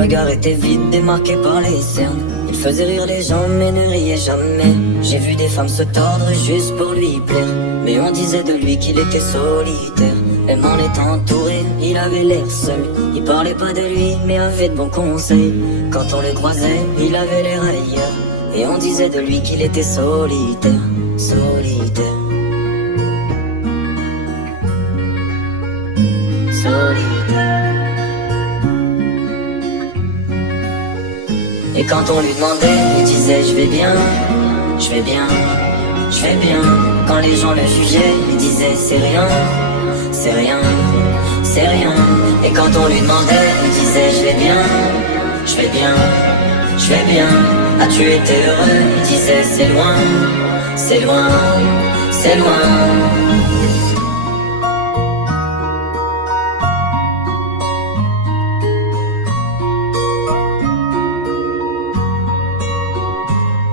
regard était vide, démarqué par les cernes. Il faisait rire les gens mais ne riait jamais. J'ai vu des femmes se tordre juste pour lui plaire, mais on disait de lui qu'il était solitaire. Même en étant entouré, il avait l'air seul. Il parlait pas de lui mais avait de bons conseils. Quand on le croisait, il avait l'air ailleurs, et on disait de lui qu'il était solitaire, solitaire, solitaire. Et quand on lui demandait, il disait je vais bien, je vais bien, je vais bien. Quand les gens le jugeaient, il disait c'est rien, c'est rien, c'est rien. Et quand on lui demandait, il disait je vais bien, je vais bien, je vais bien. As-tu été heureux? Il disait c'est loin, c'est loin, c'est loin.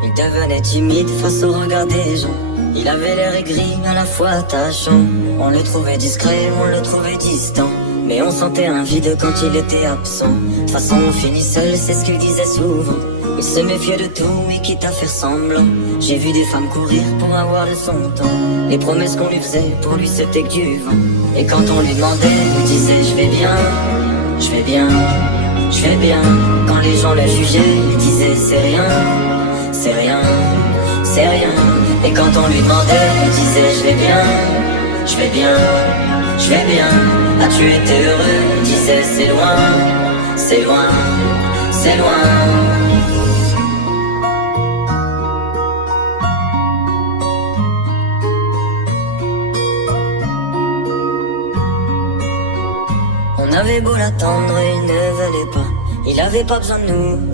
Il devenait timide face au regard des gens. Il avait l'air aigri, à la fois attachant. On le trouvait discret, on le trouvait distant, mais on sentait un vide quand il était absent. De toute façon on finit seul, c'est ce qu'il disait souvent. Il se méfiait de tout et quitte à faire semblant. J'ai vu des femmes courir pour avoir de son temps. Les promesses qu'on lui faisait, pour lui c'était que du vent. Et quand on lui demandait, il disait je vais bien, je vais bien, je vais bien. Quand les gens le jugeaient, il disait c'est rien, c'est rien, c'est rien. Et quand on lui demandait, il disait je vais bien, je vais bien, je vais bien. As-tu été heureux? Il disait c'est loin, c'est loin, c'est loin. On avait beau l'attendre, il ne venait pas. Il avait pas besoin de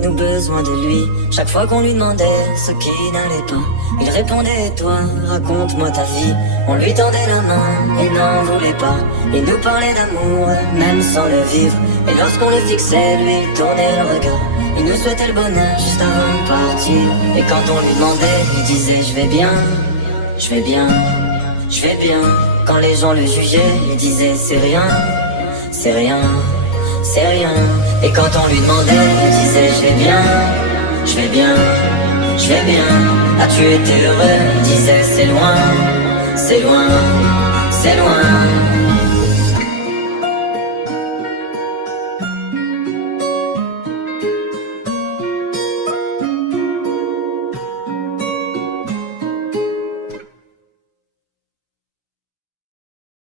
nous besoin de lui. Chaque fois qu'on lui demandait ce qui n'allait pas, il répondait toi, raconte-moi ta vie. On lui tendait la main, il n'en voulait pas. Il nous parlait d'amour, même sans le vivre. Et lorsqu'on le fixait, lui il tournait le regard. Il nous souhaitait le bonheur juste avant de partir. Et quand on lui demandait, il disait je vais bien, je vais bien, je vais bien. Quand les gens le jugeaient, il disait c'est rien, c'est rien, c'est rien. Et quand on lui demandait, il disait je vais bien, je vais bien, je vais bien. As-tu été heureux? Il disait c'est loin, c'est loin, c'est loin.